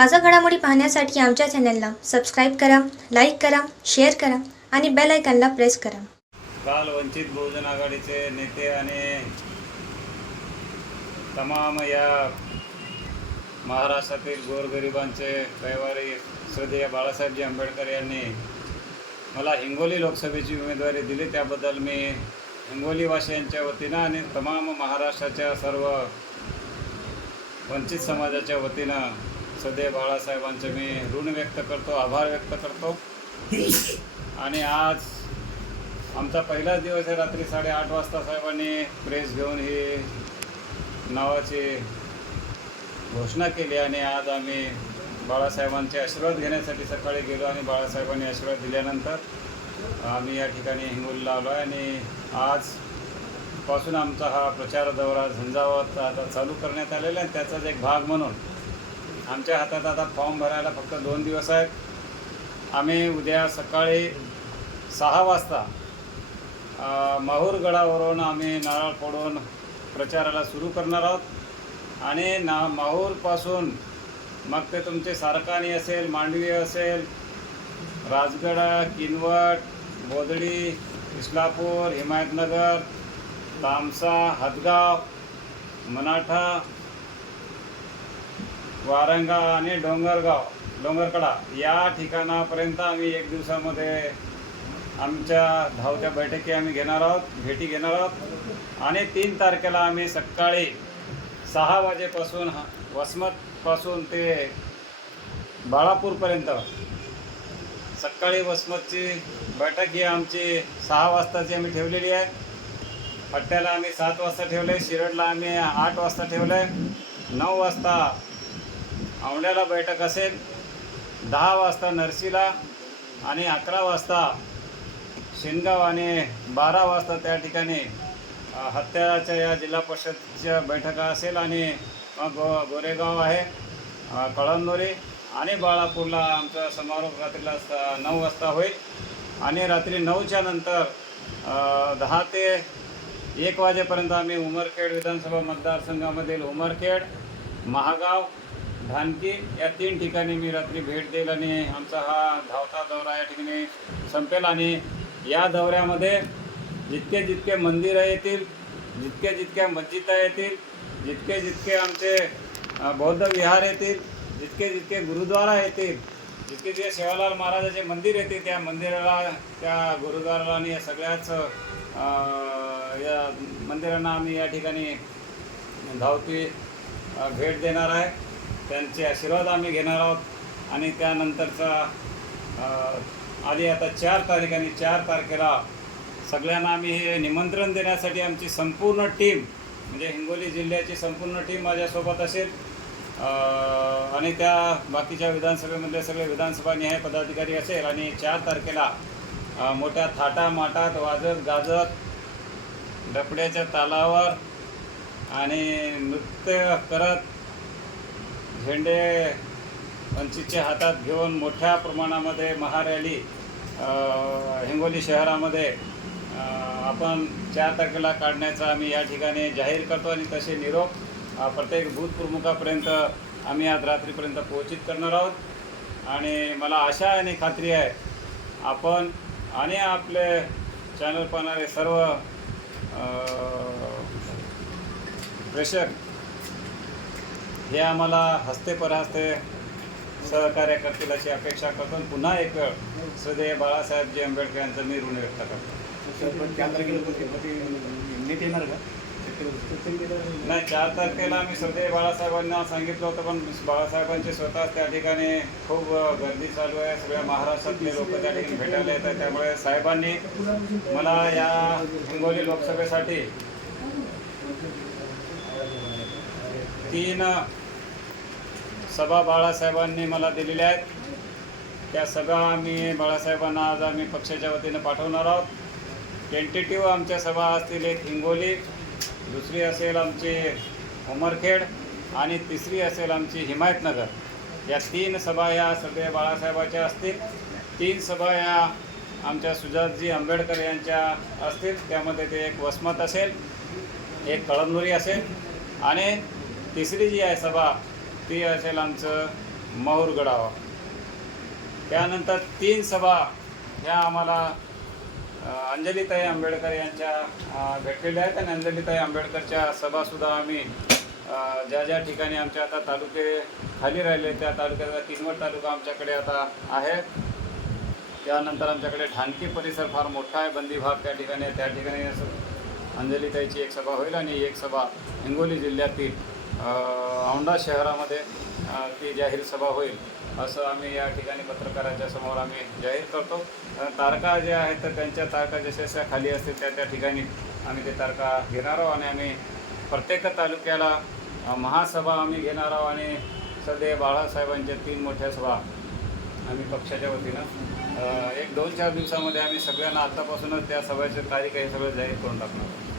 ताजा घडामोडी पाहण्यासाठी आमच्या चॅनलला सबस्क्राईब करा लाईक करा शेअर करा आणि बेल आयकॉनला प्रेस करा. काल वंचित बहुजन आघाडीचे नेते आणि तमाम या महाराष्ट्रातील गोरगरिबांचे कैवारी श्रद्धेय बाळासाहेबजी आंबेडकर यांनी मला हिंगोली लोकसभेची उमेदवारी दिली. त्याबद्दल मी हिंगोलीवासियांच्या वतीनं आणि तमाम महाराष्ट्राच्या सर्व वंचित समाजाच्या वतीनं सदैव बाळासाहेबांचे मी ऋण व्यक्त करतो आभार व्यक्त करतो. आणि आज आमचा पहिलाच दिवस आहे रात्री साडेआठ वाजता साहेबांनी प्रेस घेऊन ही नावाची घोषणा केली आणि आज आम्ही बाळासाहेबांचे आशीर्वाद घेण्यासाठी सकाळी गेलो आणि बाळासाहेबांनी आशीर्वाद दिल्यानंतर आम्ही या ठिकाणी हिंगोलीला आलो आहे आणि आजपासून आमचा हा प्रचार दौरा झंझावत आता चालू करण्यात आलेला आहे. त्याचाच एक भाग म्हणून आमच्या हातात आता फॉर्म भरायला फक्त दोन दिवस आहेत. आम्ही उद्या सकाळी सहा वाजता माहूरगडावरून आम्ही नारळ फोडून प्रचाराला सुरू करणार आहोत. आणि ना माहूरपासून मग ते तुमचे सारकानी असेल मांडवी असेल राजगडा किनवट बोदडी इस्लापूर हिमायतनगर तामसा हदगाव मनाठा वारंगा आणि डोंगरगाव डोंगरकडा या ठिकाणापर्यंत आम्ही एक दिवसामध्ये आमच्या धावत्या बैठकी आम्ही घेणार आहोत भेटी घेणार आहोत. आणि तीन तारखेला आम्ही सकाळी सहा वाजेपासून ह वसमतपासून ते बाळापूरपर्यंत सकाळी वसमतची बैठक ही आमची सहा वाजताची आम्ही ठेवलेली आहे. पट्ट्याला आम्ही सात वाजता ठेवलं आहे शिरडला आम्ही आठ वाजता ठेवलं आहे नऊ वाजता औंड्याला बैठक असेल दहा वाजता नरसीला आणि अकरा वाजता शिनगाव आणि बारा वाजता त्या ठिकाणी हत्याच्या या जिल्हा परिषदच्या बैठका असेल आणि गो गोरेगाव आहे अ, आणि बाळापूरला आमचा समारोप रात्रीला स- नऊ वाजता होईल. आणि रात्री नऊच्या नंतर दहा ते एक वाजेपर्यंत आम्ही उमरखेड विधानसभा मतदारसंघामधील उमरखेड महागाव धानकी या तीन ठिकाणी मी रात्री भेट देईल आणि आमचा हा धावता दौरा या ठिकाणी संपेल. आणि या दौऱ्यामध्ये जितके जितके मंदिरं येतील जितके जितक्या मस्जिदा येतील जितके जितके आमचे बौद्ध विहार येतील जितके जितके गुरुद्वारा येतील जितके जे सेवालाल महाराजाचे मंदिर येते त्या मंदिराला त्या गुरुद्वाराला आणि या सगळ्याच या मंदिरांना आम्ही या ठिकाणी धावती भेट देणार आहे. त्यांचे आशीर्वाद आम्ही घेणार आहोत. आणि त्यानंतरचा आधी आता चार तारीख आणि चार तारखेला सगळ्यांना आम्ही हे निमंत्रण देण्यासाठी आमची संपूर्ण टीम म्हणजे हिंगोली जिल्ह्याची संपूर्ण टीम माझ्यासोबत असेल. आणि त्या बाकीच्या विधानसभेमधले सगळे विधानसभा न्याय पदाधिकारी असेल. आणि चार तारखेला मोठ्या थाटा माटात वाजत गाजत डपड्याच्या तालावर आणि नृत्य करत झेंडे वंचितच्या हातात घेऊन मोठ्या प्रमाणामध्ये महारॅली हिंगोली शहरामध्ये आपण चार तारखेला काढण्याचा आम्ही या ठिकाणी जाहीर करतो आणि तसे निरोप प्रत्येक बूथ प्रमुखापर्यंत आम्ही आज रात्रीपर्यंत पोहोचित करणार आहोत. आणि मला आशा आणि खात्री आहे आपण आणि आपले चॅनल पाहणारे सर्व प्रेक्षक हे आम्हाला हस्ते परहस्ते सहकार्य करतील अशी अपेक्षा करतो आणि पुन्हा एक वेळ श्रद्धेय बाळासाहेबजी आंबेडकर यांचं मी ऋण व्यक्त करतो नाही चार तारखेला आम्ही श्रद्धेय बाळासाहेबांना सांगितलं होतं पण बाळासाहेबांचे स्वतः त्या ठिकाणी खूप गर्दी चालू आहे. सगळ्या महाराष्ट्रातले लोक त्या ठिकाणी भेटायला येतात. त्यामुळे साहेबांनी मला या हिंगोली लोकसभेसाठी तीन सभा बाळासाहेबांनी मला दिलेल्या आहेत. त्या सभा आम्ही बाळासाहेबांना आज आम्ही पक्षाच्या वतीनं पाठवणार आहोत. टेंटेटिव्ह आमच्या सभा असतील एक हिंगोली दुसरी असेल आमची उमरखेड आणि तिसरी असेल आमची हिमायतनगर. या तीन सभा या सगळ्या बाळासाहेबाच्या असतील. तीन सभा या आमच्या सुजातजी आंबेडकर यांच्या असतील. त्यामध्ये ते एक वसमत असेल एक कळमनुरी असेल आणि तिसरी जी आहे सभा ती असेल आमचं माहूरगडावा त्यानंतर तीन सभा ह्या आम्हाला अंजलीताई आंबेडकर यांच्या भेटलेल्या आहेत. आणि अंजलीताई आंबेडकरच्या सभासुद्धा आम्ही ज्या ज्या ठिकाणी आमच्या आता तालुके खाली राहिले त्या तालुक्याचा किनवट तालुका आमच्याकडे आता आहे. त्यानंतर आमच्याकडे ढानकी परिसर फार मोठा आहे. बंदी भाग त्या ठिकाणी त्या ठिकाणी अंजलीताईची एक सभा होईल. आणि एक सभा हिंगोली जिल्ह्यातील औंढा शहरामध्ये ती जाहीर सभा होईल असं आम्ही या ठिकाणी पत्रकाराच्या समोर आम्ही जाहीर करतो. तारका तारखा ज्या आहेत तर त्यांच्या तारखा जशा जशा खाली असतील त्या त्या ठिकाणी आम्ही ते तारखा घेणार आहोत आणि आम्ही प्रत्येक तालुक्याला महासभा आम्ही घेणार आहोत आणि सध्या बाळासाहेबांच्या तीन मोठ्या सभा आम्ही पक्षाच्या वतीनं एक दोन चार दिवसामध्ये आम्ही सगळ्यांना आतापासूनच त्या सभेची तारीख हे सगळं जाहीर करून टाकणार